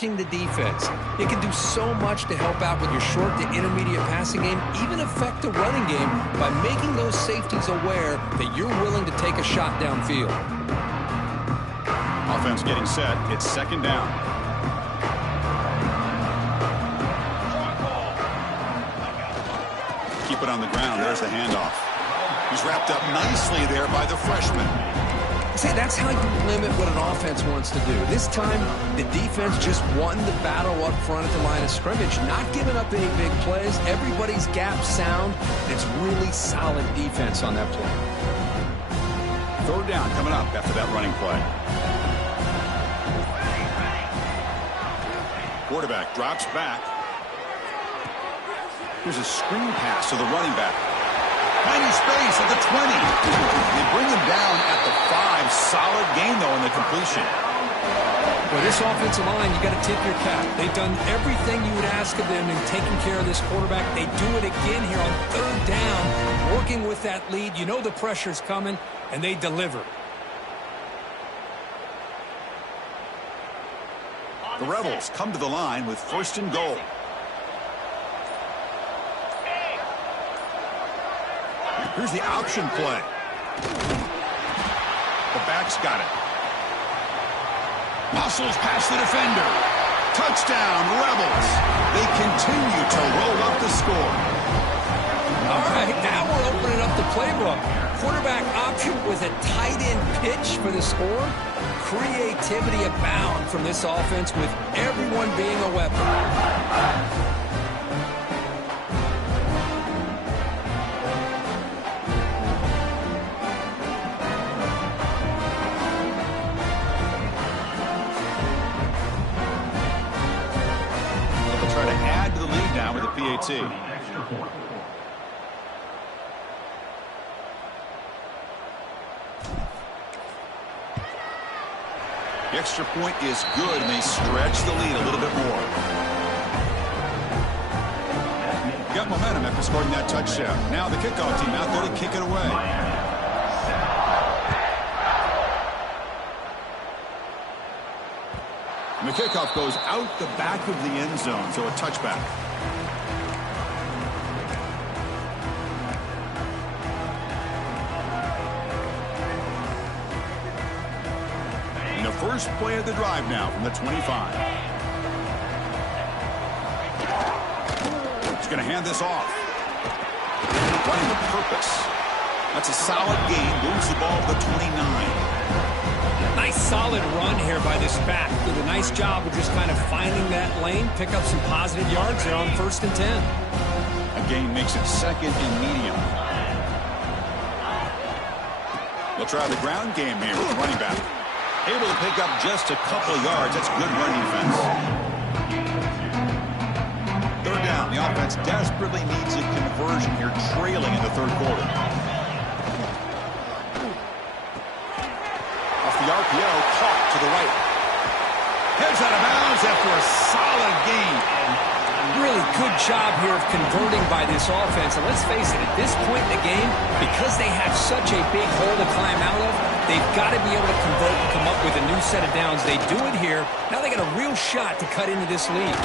the defense. It can do so much to help out with your short to intermediate passing game, even affect the running game by making those safeties aware that you're willing to take a shot downfield. Offense getting set. It's second down. Keep it on the ground. There's the handoff. He's wrapped up nicely there by the freshman. See, that's how you limit what an offense wants to do. This time, the defense just won the battle up front at the line of scrimmage, not giving up any big plays. Everybody's gap sound. It's really solid defense on that play. Third down coming up after that running play. Quarterback drops back. Here's a screen pass to the running back. Tiny space at the 20. They bring him down at the 5. Solid gain, though, in the completion. Well, this offensive line, you got to tip your cap. They've done everything you would ask of them in taking care of this quarterback. They do it again here on third down, working with that lead. You know the pressure's coming, and they deliver. The Rebels come to the line with first and goal. Here's the option play. The back's got it. Muscles past the defender. Touchdown, Rebels. They continue to roll up the score. All right, now we're opening up the playbook. Quarterback option with a tight end pitch for the score. Creativity abound from this offense with everyone being a weapon. PAT. The extra point is good, and they stretch the lead a little bit more. Got momentum after scoring that touchdown. Now the kickoff team out there to kick it away. And the kickoff goes out the back of the end zone, so a touchback. And the first play of the drive now from the 25. He's going to hand this off. Running with purpose. That's a solid gain. Moves the ball to the 29. Nice solid run here by this back. Did a nice job of just kind of finding that lane, pick up some positive yards there on 1st and 10. A gain makes it 2nd and medium. They'll try the ground game here with the running back. Able to pick up just a couple of yards. That's good run defense. 3rd down. The offense desperately needs a conversion here, trailing in the 3rd quarter. The RPO caught to the right. Heads out of bounds after a solid gain. Really good job here of converting by this offense. And let's face it, at this point in the game, because they have such a big hole to climb out of, they've got to be able to convert and come up with a new set of downs. They do it here. Now they got a real shot to cut into this lead.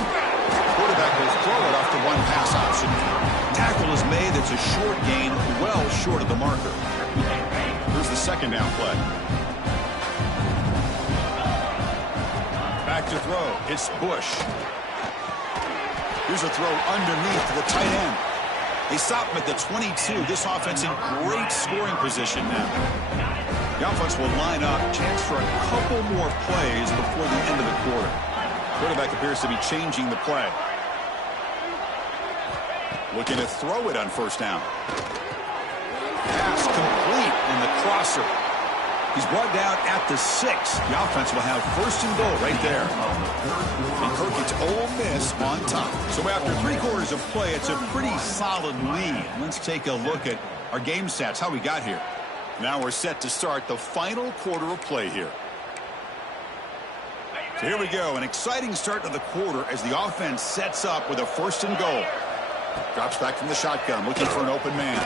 Quarterback will throw it off the one pass option. Tackle is made. That's a short gain, well short of the marker. Here's the 2nd down play. Back to throw. It's Bush. Here's a throw underneath to the tight end. They stop him at the 22. This offense in great scoring position now. The offense will line up. Chance for a couple more plays before the end of the quarter. Quarterback appears to be changing the play. Looking to throw it on 1st down. Pass complete in the crosser. He's brought down at the 6. The offense will have 1st and goal right there. And Kirk gets Ole Miss on top. So after 3 quarters of play, it's a pretty solid lead. Let's take a look at our game stats, how we got here. Now we're set to start the final quarter of play here. So here we go, an exciting start to the quarter as the offense sets up with a 1st and goal. Drops back from the shotgun, looking for an open man.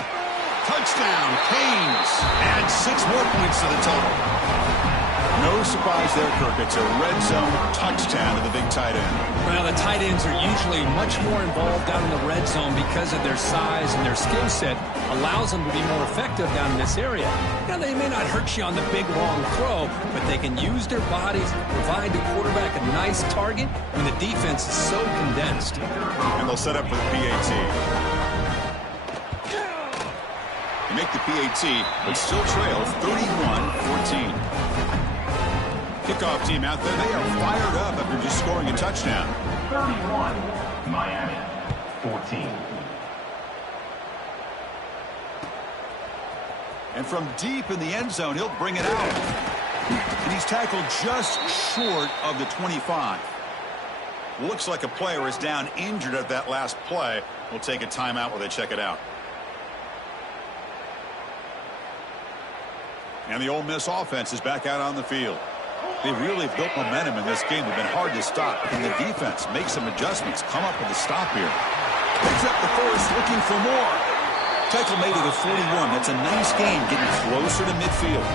Touchdown, Canes. Add 6 more points to the total. No surprise there, Kirk. It's a red zone touchdown to the big tight end. Well, the tight ends are usually much more involved down in the red zone because of their size and their skill set. Allows them to be more effective down in this area. Now, they may not hurt you on the big, long throw, but they can use their bodies, provide the quarterback a nice target when the defense is so condensed. And they'll set up for the PAT. They make the PAT, but still trail 31-14. Kickoff team out there, they are fired up after just scoring a touchdown. 31, Miami, 14. And from deep in the end zone, he'll bring it out. And he's tackled just short of the 25. Looks like a player is down injured at that last play. We'll take a timeout while they check it out. And the Ole Miss offense is back out on the field. They really built momentum in this game. They've been hard to stop. And the defense makes some adjustments, come up with a stop here. Picks up the first, looking for more. Tackle made it a 41. That's a nice gain, getting closer to midfield.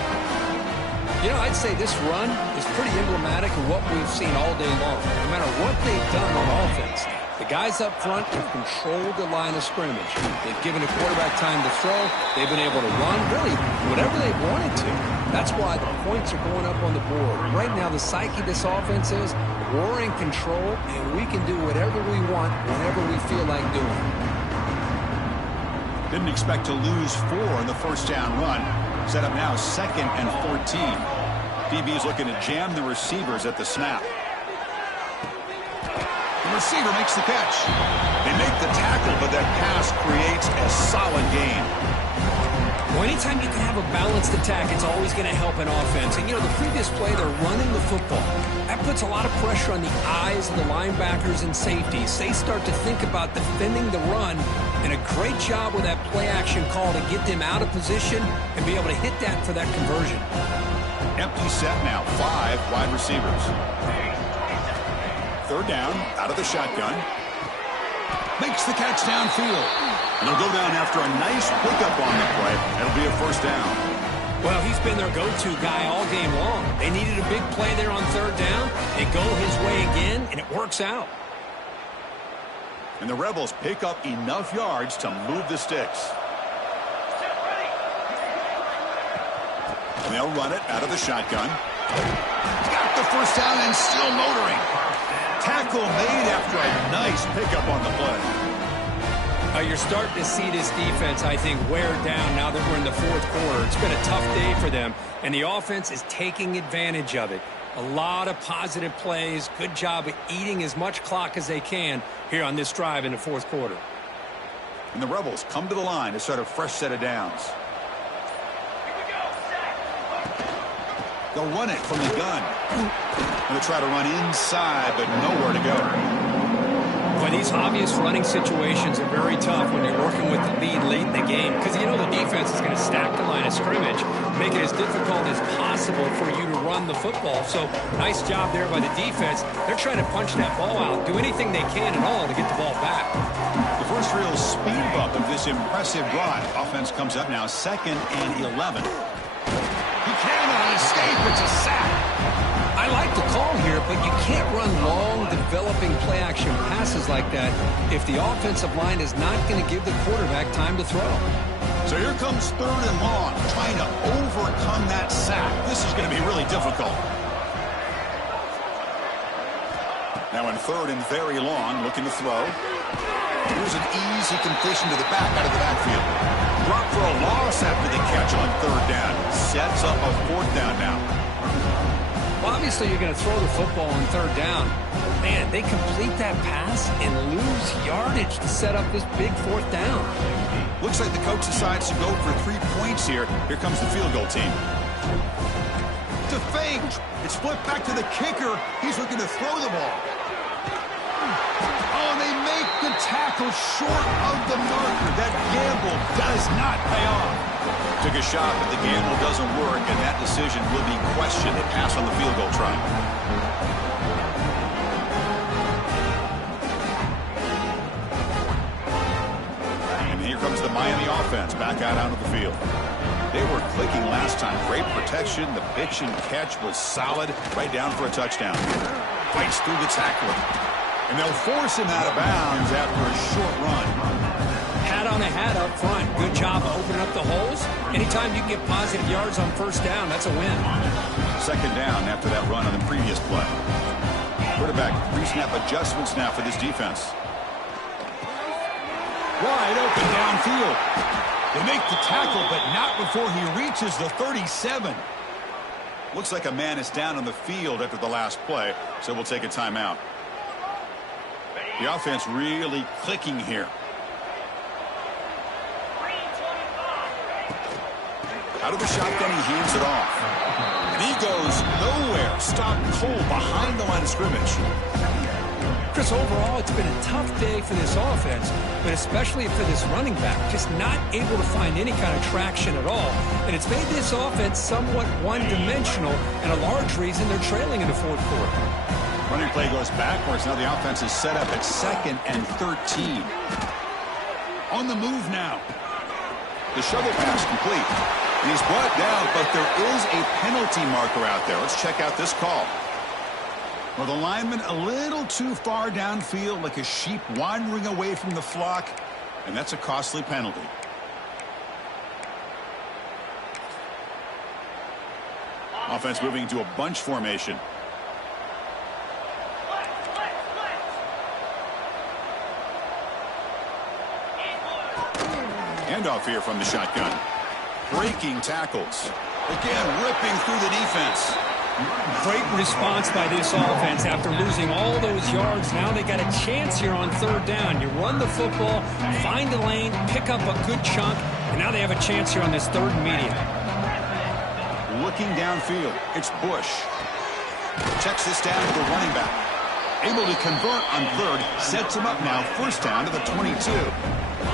You know, I'd say this run is pretty emblematic of what we've seen all day long. No matter what they've done on offense, the guys up front have controlled the line of scrimmage. They've given the quarterback time to throw. They've been able to run, really, whatever they wanted to. That's why the points are going up on the board. Right now, the psyche of this offense is we're in control, and we can do whatever we want whenever we feel like doing it. Didn't expect to lose 4 in the first down run. Set up now 2nd and 14. DB is looking to jam the receivers at the snap. The receiver makes the catch. They make the tackle, but that pass creates a solid gain. Well, anytime you can have a balanced attack, it's always going to help an offense. And, you know, the previous play, they're running the football. That puts a lot of pressure on the eyes of the linebackers and safeties. They start to think about defending the run, and a great job with that play-action call to get them out of position and be able to hit that for that conversion. Empty set now, 5 wide receivers. Third down, out of the shotgun. Makes the catch downfield. And he'll go down after a nice pickup on the play. It'll be a first down. Well, he's been their go-to guy all game long. They needed a big play there on third down. They go his way again, and it works out. And the Rebels pick up enough yards to move the sticks. And they'll run it out of the shotgun. Got the first down and still motoring. Tackle made after a nice pickup on the play. You're starting to see this defense, I think, wear down now that we're in the fourth quarter. It's been a tough day for them, and the offense is taking advantage of it. A lot of positive plays. Good job of eating as much clock as they can here on this drive in the fourth quarter. And the Rebels come to the line to start a fresh set of downs. They'll run it from the gun. Going to try to run inside, but nowhere to go. Well, these obvious running situations are very tough when you're working with the lead late in the game because you know the defense is going to stack the line of scrimmage, make it as difficult as possible for you to run the football. So nice job there by the defense. They're trying to punch that ball out, do anything they can at all to get the ball back. The first real speed bump of this impressive drive. Offense comes up now 2nd and 11. He cannot escape. It's a sack. I like the call here, but you can't run long, developing play-action passes like that if the offensive line is not going to give the quarterback time to throw. So here comes 3rd and long, trying to overcome that sack. This is going to be really difficult. Now in 3rd and very long, looking to throw. Here's an easy completion to the back out of the backfield. Brought for a loss after the catch on 3rd down. Sets up a 4th down now. Well, obviously, you're going to throw the football on 3rd down. Man, they complete that pass and lose yardage to set up this big 4th down. Looks like the coach decides to go for 3 points here. Here comes the field goal team. To fake. It's flipped back to the kicker. He's looking to throw the ball. Oh, they make the tackle short of the marker. That gamble does not pay off. Took a shot, but the gamble doesn't work, and that decision will be questioned. They pass on the field goal try. And here comes the Miami offense back out onto the field. They were clicking last time. Great protection. The pitch and catch was solid. Right down for a touchdown. Fights through the tackler. And they'll force him out of bounds after a short run. Hat on a hat up front. Good job of opening up the holes. Anytime you can get positive yards on 1st down, that's a win. 2nd down after that run on the previous play. Quarterback pre-snap adjustments now for this defense. Wide open downfield. They make the tackle, but not before he reaches the 37. Looks like a man is down on the field after the last play, so we'll take a timeout. The offense really clicking here. Out of the shotgun, he hands it off. And he goes nowhere. Stopped cold behind the line of scrimmage. Chris, overall, it's been a tough day for this offense, but especially for this running back, just not able to find any kind of traction at all. And it's made this offense somewhat one-dimensional, and a large reason they're trailing in the 4th quarter. Running play goes backwards. Now the offense is set up at 2nd and 13. On the move now. The shovel pass complete. And he's brought down, but there is a penalty marker out there. Let's check out this call. Well, the lineman a little too far downfield, like a sheep wandering away from the flock, and that's a costly penalty. Offense moving to a bunch formation. Handoff here from the shotgun. Breaking tackles. Again, ripping through the defense. Great response by this offense after losing all those yards. Now they got a chance here on 3rd down. You run the football, find the lane, pick up a good chunk, And now they have a chance here on this 3rd and medium. Looking downfield, it's Bush. Checks this down to the running back. Able to convert on 3rd, sets him up now, 1st down to the 22.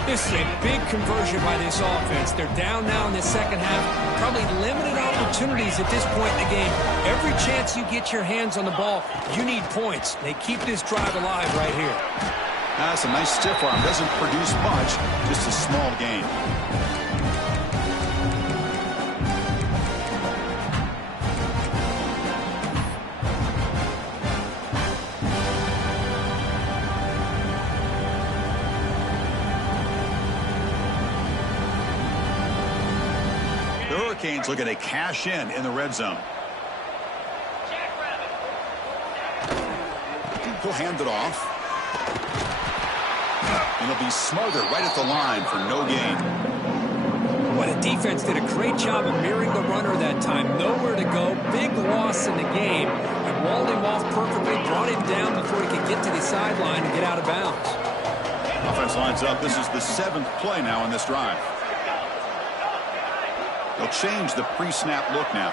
This is a big conversion by this offense. They're down now in the 2nd half. Probably limited opportunities at this point in the game. Every chance you get your hands on the ball, you need points. They keep this drive alive right here. That's a nice stiff arm. Doesn't produce much, just a small gain. The Hurricanes looking to cash in the red zone. He'll hand it off. And he'll be smarter right at the line for no gain. Well, the defense did a great job of mirroring the runner that time. Nowhere to go. Big loss in the game. And walled him off perfectly, brought him down before he could get to the sideline and get out of bounds. Offense lines up. This is the 7th play now in this drive. They'll change the pre-snap look now.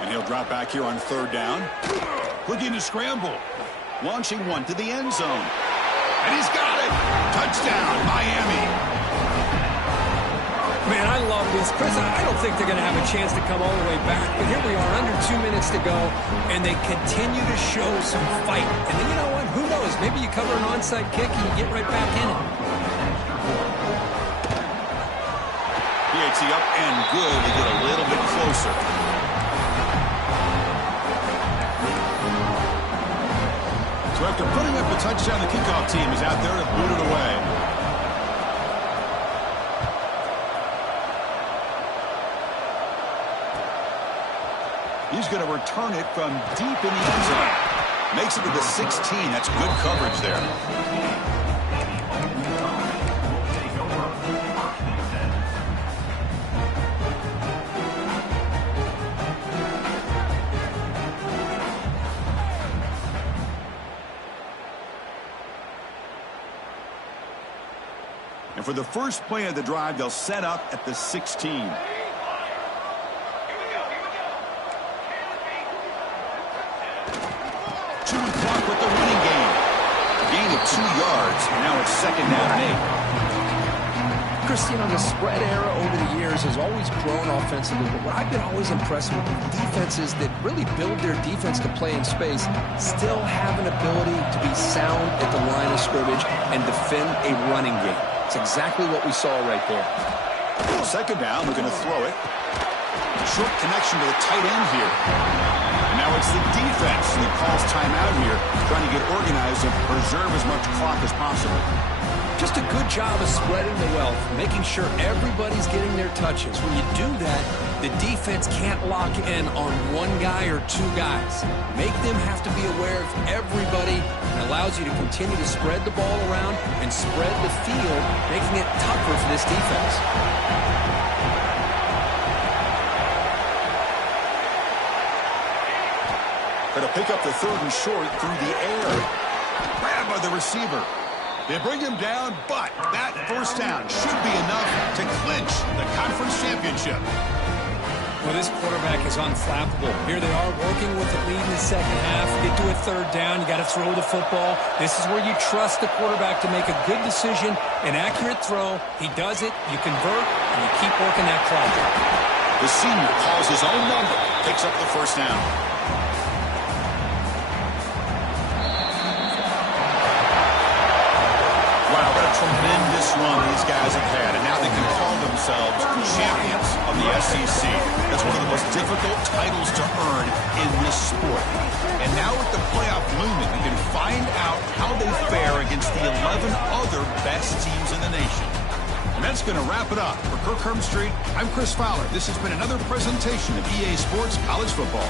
And he'll drop back here on 3rd down. Looking to scramble. Launching one to the end zone. And he's got it. Touchdown, Miami. Man, I love this. Chris, I don't think they're going to have a chance to come all the way back. But here we are, under 2 minutes to go, and they continue to show some fight. And then you know what? Who knows? Maybe you cover an onside kick and you get right back in it. PAT up and good to get a little bit closer. So after putting up a touchdown, the kickoff team is out there to boot it away. He's going to return it from deep in the end zone. Makes it to the 16. That's good coverage there. And for the first play of the drive, they'll set up at the 16. Chewing clock with the running game. A gain of 2 yards, and now it's 2nd down and 8. Christine, on the spread era over the years has always grown offensively, but what I've been always impressed with defenses that really build their defense to play in space still have an ability to be sound at the line of scrimmage and defend a running game. It's exactly what we saw right there. 2nd down, we're going to throw it. Short connection to the tight end here. And now it's the defense that calls timeout here, trying to get organized and preserve as much clock as possible. Just a good job of spreading the wealth, making sure everybody's getting their touches. When you do that, the defense can't lock in on 1 guy or 2 guys. Make them have to be aware of everybody, and allows you to continue to spread the ball around and spread the field, making it tougher for this defense. Going to pick up the 3rd and short through the air. Grabbed by the receiver. They bring him down, but that 1st down should be enough to clinch the conference championship. Well, this quarterback is unflappable. Here they are working with the lead in the 2nd half. Get to a 3rd down. You got to throw the football. This is where you trust the quarterback to make a good decision, an accurate throw. He does it. You convert, and you keep working that clock. The senior calls his own number, picks up the 1st down. Wow, what a tremendous run these guys have had, and now they can call themselves champions of the SEC. That's one of the most difficult titles to earn in this sport. And now with the playoff looming, we can find out how they fare against the 11 other best teams in the nation. And that's going to wrap it up. For Kirk Hermstreet, I'm Chris Fowler. This has been another presentation of EA Sports College Football.